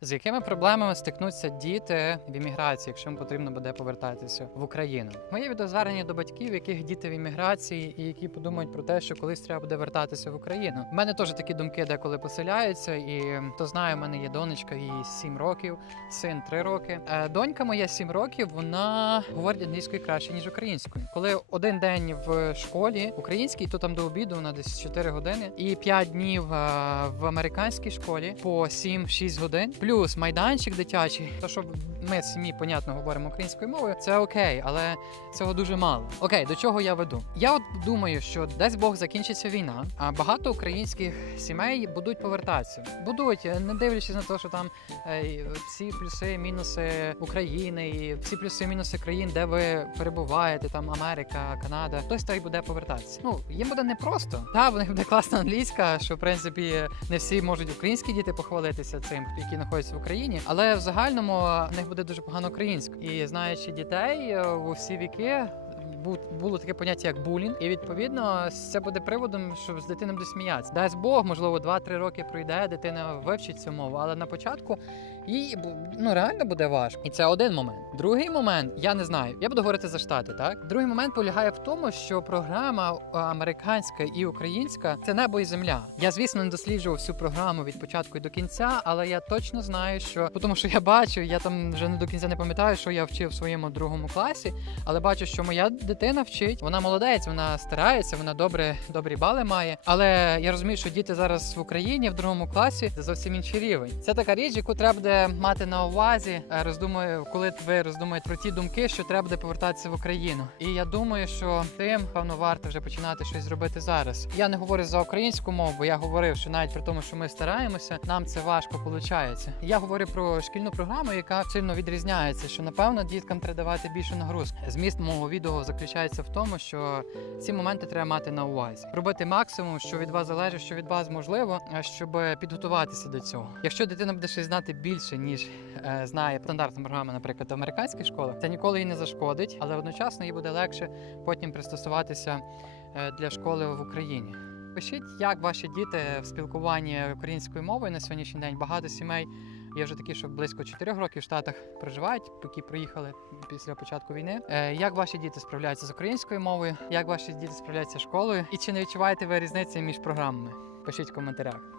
З якими проблемами стикнуться діти в імміграції, якщо їм потрібно буде повертатися в Україну? Моє відеозвернення до батьків, яких діти в імміграції, і які подумають про те, що колись треба буде вертатися в Україну. У мене теж такі думки деколи поселяються, і хто знає, у мене є донечка, їй 7 років, син 3 роки. Е, Донька моя 7 років, вона говорить англійською краще ніж українською. Коли один день в школі українській, то там до обіду вона десь 4 години, і 5 днів е, в американській школі по 7-6 годин, плюс майданчик дитячий. То що ми сім'ї, понятно, говоримо українською мовою, це окей, але цього дуже мало. Окей, до чого я веду? Я от думаю, що десь Бог закінчиться війна, а багато українських сімей будуть повертатися. Будуть, е, не дивлячись на те, що там е, всі плюси, мінуси України, і всі плюси, мінуси країн, де ви перебуваєте, там Америка, Канада, хтось та й буде повертатися. Ну їм буде непросто. Та в них буде класна англійська, що в принципі не всі можуть українські діти похвалитися цим, які знаходяться в Україні, але в загальному в них буде дуже погано українська. І знаючи дітей е, у всі віки. бу- Було таке поняття як булінг, і відповідно це буде приводом, щоб з дитиною буде сміятися. Дасть Бог, можливо, 2-3 роки пройде, дитина вивчить цю мову, але на початку їй ну реально буде важко. І це один момент. Другий момент, я не знаю. Я буду говорити за штати, так другий момент полягає в тому, що програма американська і українська це небо і земля. Я звісно не досліджував всю програму від початку і до кінця, але я точно знаю, що тому, що я бачу, я там вже не до кінця не пам'ятаю, що я вчив в своєму другому класі, але бачу, що моя дитина вчить. Вона молодець, вона старається, вона добре добрі бали має. Але я розумію, що діти зараз в Україні в другому класі це зовсім інший рівень. Це така річ, яку треба буде мати на увазі. е, Роздумую, коли ви роздумуєте про ті думки, що треба буде повертатися в Україну. І я думаю, що тим певно варто вже починати щось робити зараз. Я не говорю за українську мову, бо я говорив, що навіть при тому, що ми стараємося, нам це важко виходить. Я говорю про шкільну програму, яка сильно відрізняється. Що напевно діткам треба давати більшу нагрузку. Зміст мого відео заключається в тому, що ці моменти треба мати на увазі, робити максимум, що від вас залежить, що від вас можливо, е, щоб підготуватися до цього. Якщо дитина буде щось знати більше ніж е, знає стандартна програма, наприклад, в американських школах, це ніколи їй не зашкодить, але одночасно їй буде легше потім пристосуватися е, для школи в Україні. Пишіть, як ваші діти в спілкуванні українською мовою на сьогоднішній день. Багато сімей є вже такі, що близько 4 років в Штатах проживають, поки приїхали після початку війни. Е, як ваші діти справляються з українською мовою? Як ваші діти справляються з школою? І чи не відчуваєте ви різниці між програмами? Пишіть в коментарях.